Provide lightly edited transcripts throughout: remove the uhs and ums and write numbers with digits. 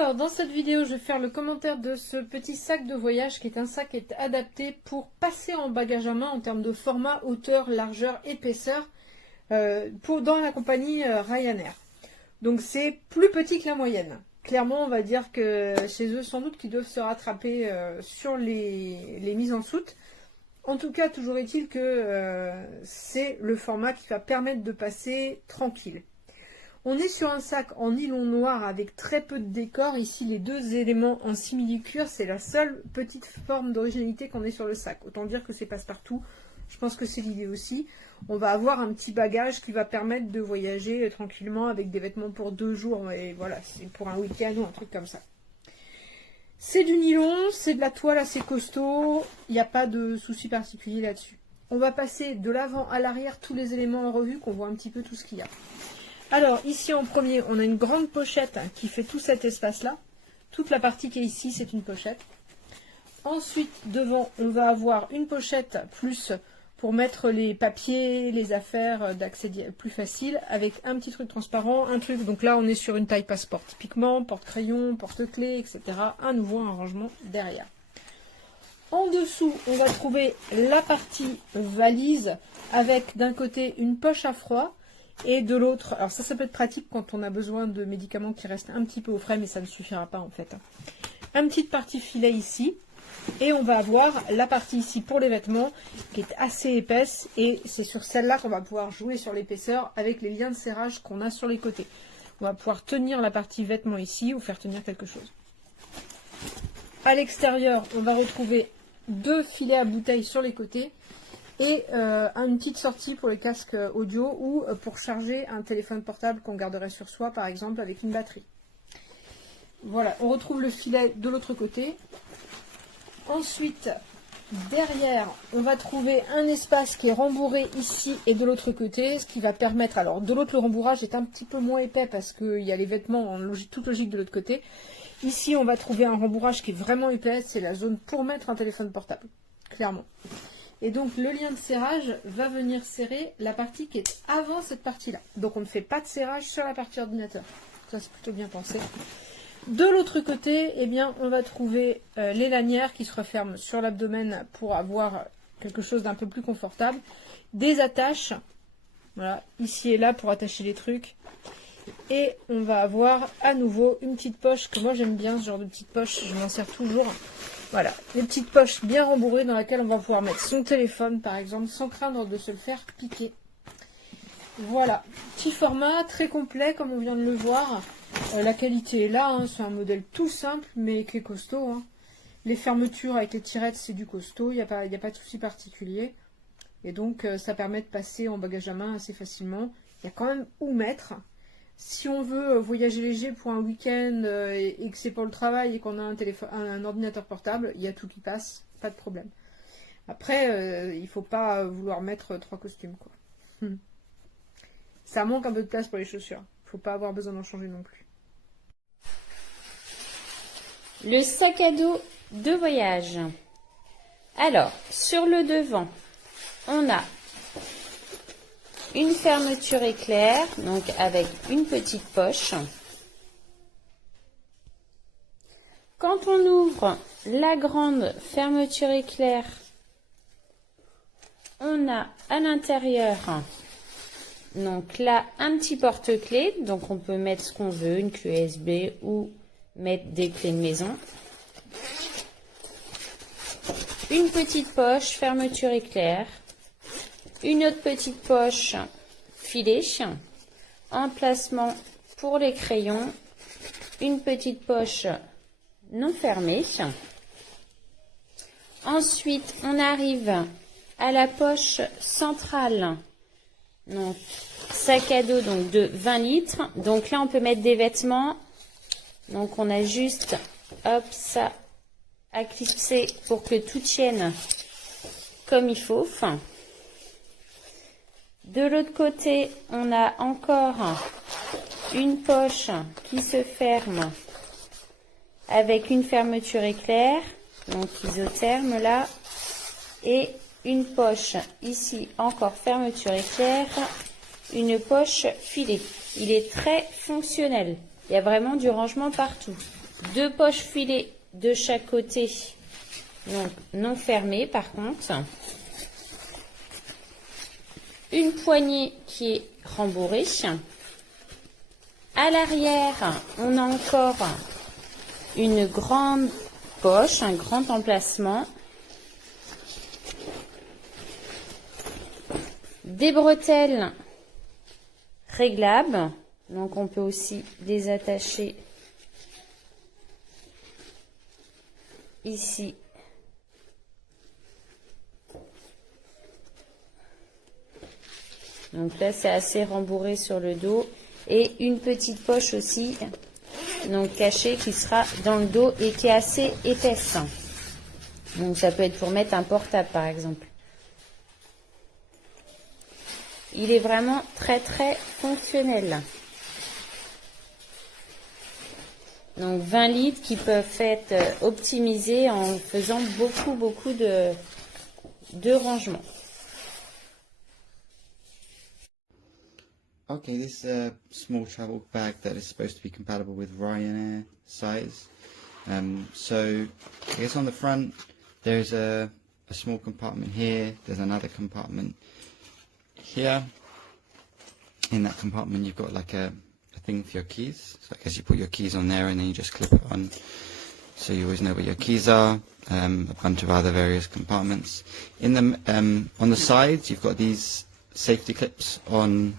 Alors, dans cette vidéo, je vais faire le commentaire de ce petit sac de voyage qui est un sac qui est adapté pour passer en bagage à main en termes de format, hauteur, largeur, épaisseur dans la compagnie Ryanair. Donc c'est plus petit que la moyenne. Clairement, on va dire que chez eux, sans doute qu'ils doivent se rattraper sur les mises en soute. En tout cas, toujours est-il que c'est le format qui va permettre de passer tranquille. On est sur un sac en nylon noir avec très peu de décor. Ici, les deux éléments en simili-cuir, c'est la seule petite forme d'originalité qu'on ait sur le sac. Autant dire que c'est passe-partout. Je pense que c'est l'idée aussi. On va avoir un petit bagage qui va permettre de voyager tranquillement avec des vêtements pour 2 jours. Et voilà, c'est pour un week-end ou un truc comme ça. C'est du nylon, c'est de la toile assez costaud. Il n'y a pas de souci particulier là-dessus. On va passer de l'avant à l'arrière tous les éléments en revue, qu'on voit un petit peu tout ce qu'il y a. Alors, ici en premier, on a une grande pochette qui fait tout cet espace-là. Toute la partie qui est ici, c'est une pochette. Ensuite, devant, on va avoir une pochette plus pour mettre les papiers, les affaires d'accès plus facile, avec un petit truc transparent, un truc. Donc là, on est sur une taille passeport typiquement, porte-crayon, porte-clés, etc. Un nouveau rangement derrière. En dessous, on va trouver la partie valise avec d'un côté une poche à froid. Et de l'autre, alors ça peut être pratique quand on a besoin de médicaments qui restent un petit peu au frais, mais ça ne suffira pas en fait. Une petite partie filet ici, et on va avoir la partie ici pour les vêtements, qui est assez épaisse, et c'est sur celle-là qu'on va pouvoir jouer sur l'épaisseur avec les liens de serrage qu'on a sur les côtés. On va pouvoir tenir la partie vêtements ici, ou faire tenir quelque chose. À l'extérieur, on va retrouver 2 filets à bouteilles sur les côtés, et une petite sortie pour les casques audio ou pour charger un téléphone portable qu'on garderait sur soi, par exemple, avec une batterie. Voilà, on retrouve le filet de l'autre côté. Ensuite, derrière, on va trouver un espace qui est rembourré ici et de l'autre côté, ce qui va permettre... Alors, de l'autre, le rembourrage est un petit peu moins épais parce qu'il y a les vêtements en toute logique de l'autre côté. Ici, on va trouver un rembourrage qui est vraiment épais, c'est la zone pour mettre un téléphone portable, clairement. Et donc le lien de serrage va venir serrer la partie qui est avant cette partie-là. Donc on ne fait pas de serrage sur la partie ordinateur. Ça c'est plutôt bien pensé. De l'autre côté, eh bien, on va trouver les lanières qui se referment sur l'abdomen pour avoir quelque chose d'un peu plus confortable. Des attaches, voilà, ici et là pour attacher les trucs. Et on va avoir à nouveau une petite poche que moi j'aime bien, ce genre de petite poche, je m'en sers toujours. Voilà, une petite poche bien rembourrée dans laquelle on va pouvoir mettre son téléphone par exemple, sans craindre de se le faire piquer. Voilà, petit format, très complet comme on vient de le voir. La qualité est là, hein, c'est un modèle tout simple mais qui est costaud. Hein. Les fermetures avec les tirettes c'est du costaud, il n'y a pas de souci particulier. Et donc ça permet de passer en bagage à main assez facilement. Il y a quand même où mettre. Si on veut voyager léger pour un week-end et que c'est pour le travail et qu'on a un ordinateur portable, il y a tout qui passe, pas de problème. Après, il ne faut pas vouloir mettre 3 costumes, quoi. Ça manque un peu de place pour les chaussures. Il ne faut pas avoir besoin d'en changer non plus. Le sac à dos de voyage. Alors, sur le devant, on a une fermeture éclair, donc avec une petite poche. Quand on ouvre la grande fermeture éclair, on a à l'intérieur, donc là, un petit porte-clés. Donc on peut mettre ce qu'on veut, une clé USB ou mettre des clés de maison. Une petite poche, fermeture éclair. Une autre petite poche filet, emplacement pour les crayons, une petite poche non fermée. Ensuite, on arrive à la poche centrale, donc sac à dos donc de 20 litres. Donc là, on peut mettre des vêtements. Donc on a juste, hop, ça à clipser pour que tout tienne comme il faut. De l'autre côté, on a encore une poche qui se ferme avec une fermeture éclair, donc isotherme là, et une poche ici encore fermeture éclair, une poche filet. Il est très fonctionnel. Il y a vraiment du rangement partout. 2 poches filets de chaque côté, donc non fermées par contre. Une poignée qui est rembourrée. À l'arrière, on a encore une grande poche, un grand emplacement. Des bretelles réglables, donc on peut aussi les attacher ici. Donc là c'est assez rembourré sur le dos et une petite poche aussi, donc cachée, qui sera dans le dos et qui est assez épaisse. Donc ça peut être pour mettre un portable par exemple. Il est vraiment très très fonctionnel. Donc 20 litres qui peuvent être optimisés en faisant beaucoup de rangements. Okay, this is a small travel bag that is supposed to be compatible with Ryanair size. So I guess on the front there's a small compartment here, there's another compartment here. In that compartment you've got like a thing for your keys. So I guess you put your keys on there and then you just clip it on, so you always know where your keys are. A bunch of other various compartments. In the on the sides you've got these safety clips on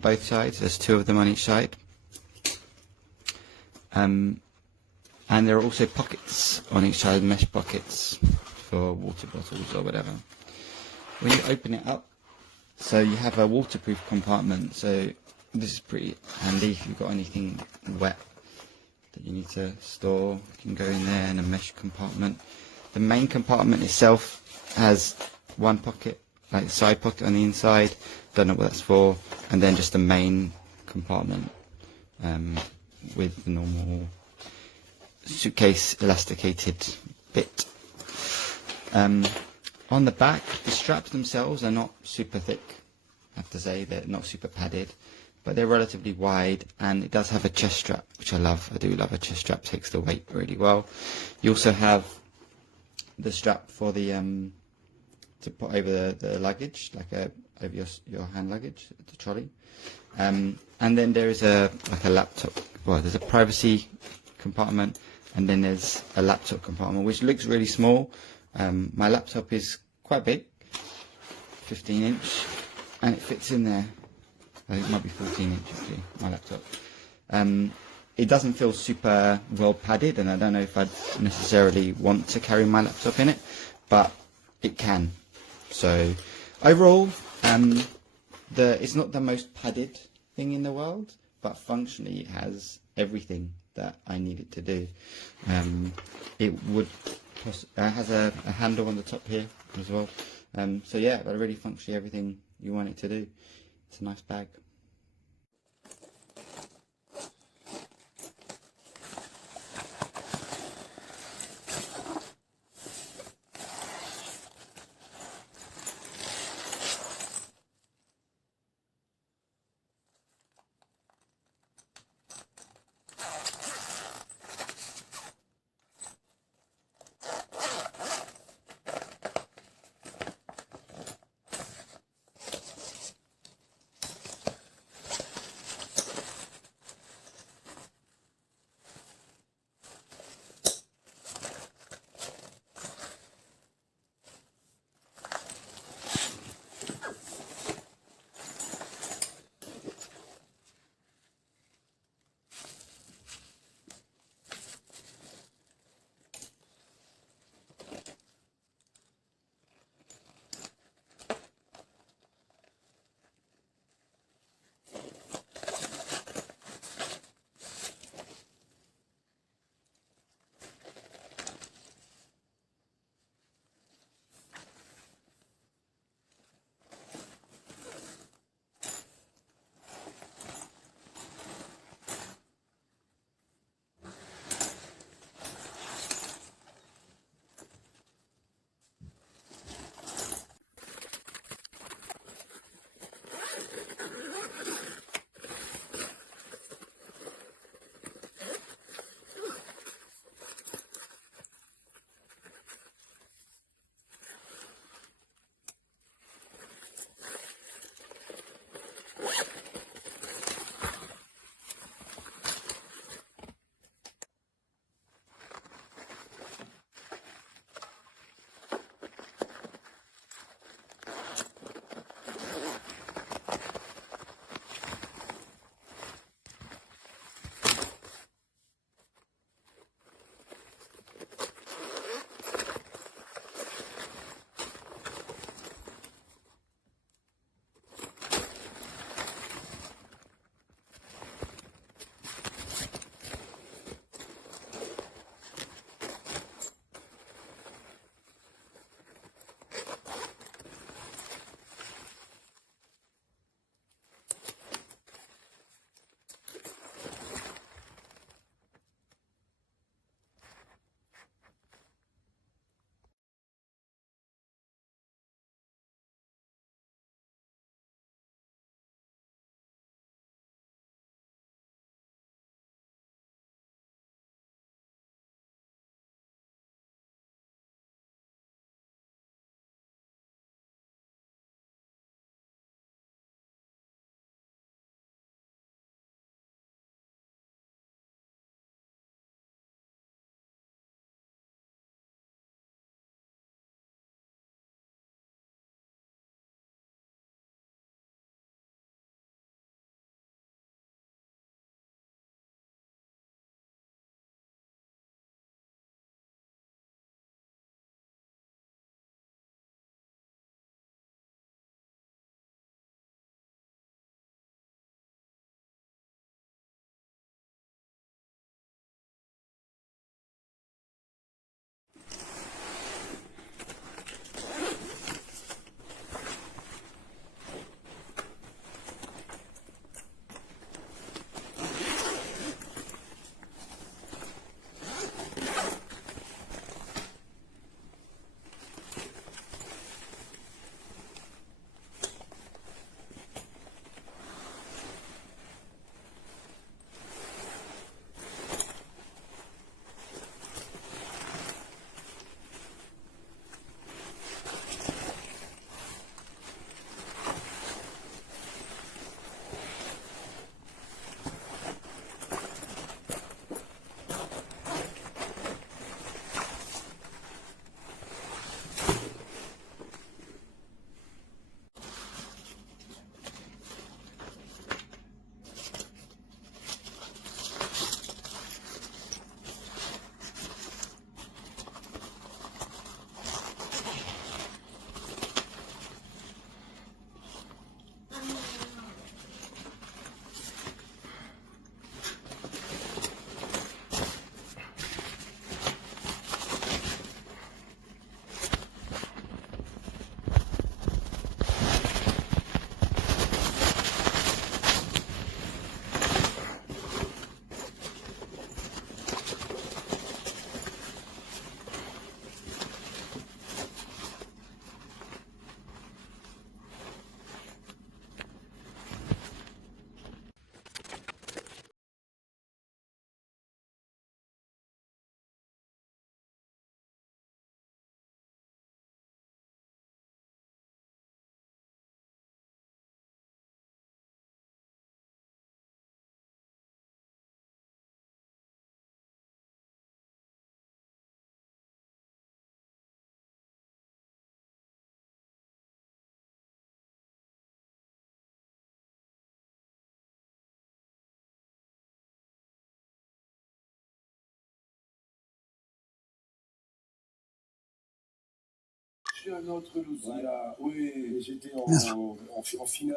both sides. There's 2 of them on each side. And there are also pockets on each side, mesh pockets for water bottles or whatever. When you open it up, so you have a waterproof compartment, so this is pretty handy if you've got anything wet that you need to store. You can go in there in a mesh compartment. The main compartment itself has one pocket, like side pocket on the inside, don't know what that's for, and then just the main compartment with the normal suitcase elasticated bit. On the back, the straps themselves are not super thick, I have to say. They're not super padded, but they're relatively wide, and it does have a chest strap, which I love. I do love a chest strap, takes the weight really well. You also have the strap for the to put over the luggage, like over your hand luggage, the trolley. And then there is a laptop. Well, there's a privacy compartment, and then there's a laptop compartment, which looks really small. My laptop is quite big, 15-inch, and it fits in there. I think it might be 14-inch actually, my laptop. It doesn't feel super well padded, and I don't know if I'd necessarily want to carry my laptop in it, but it can. So overall, it's not the most padded thing in the world, but functionally it has everything that I need it to do. It has a handle on the top here as well. So yeah, but really functionally everything you want it to do. It's a nice bag. reçu un autre Lucia. Oui, j'étais en finale.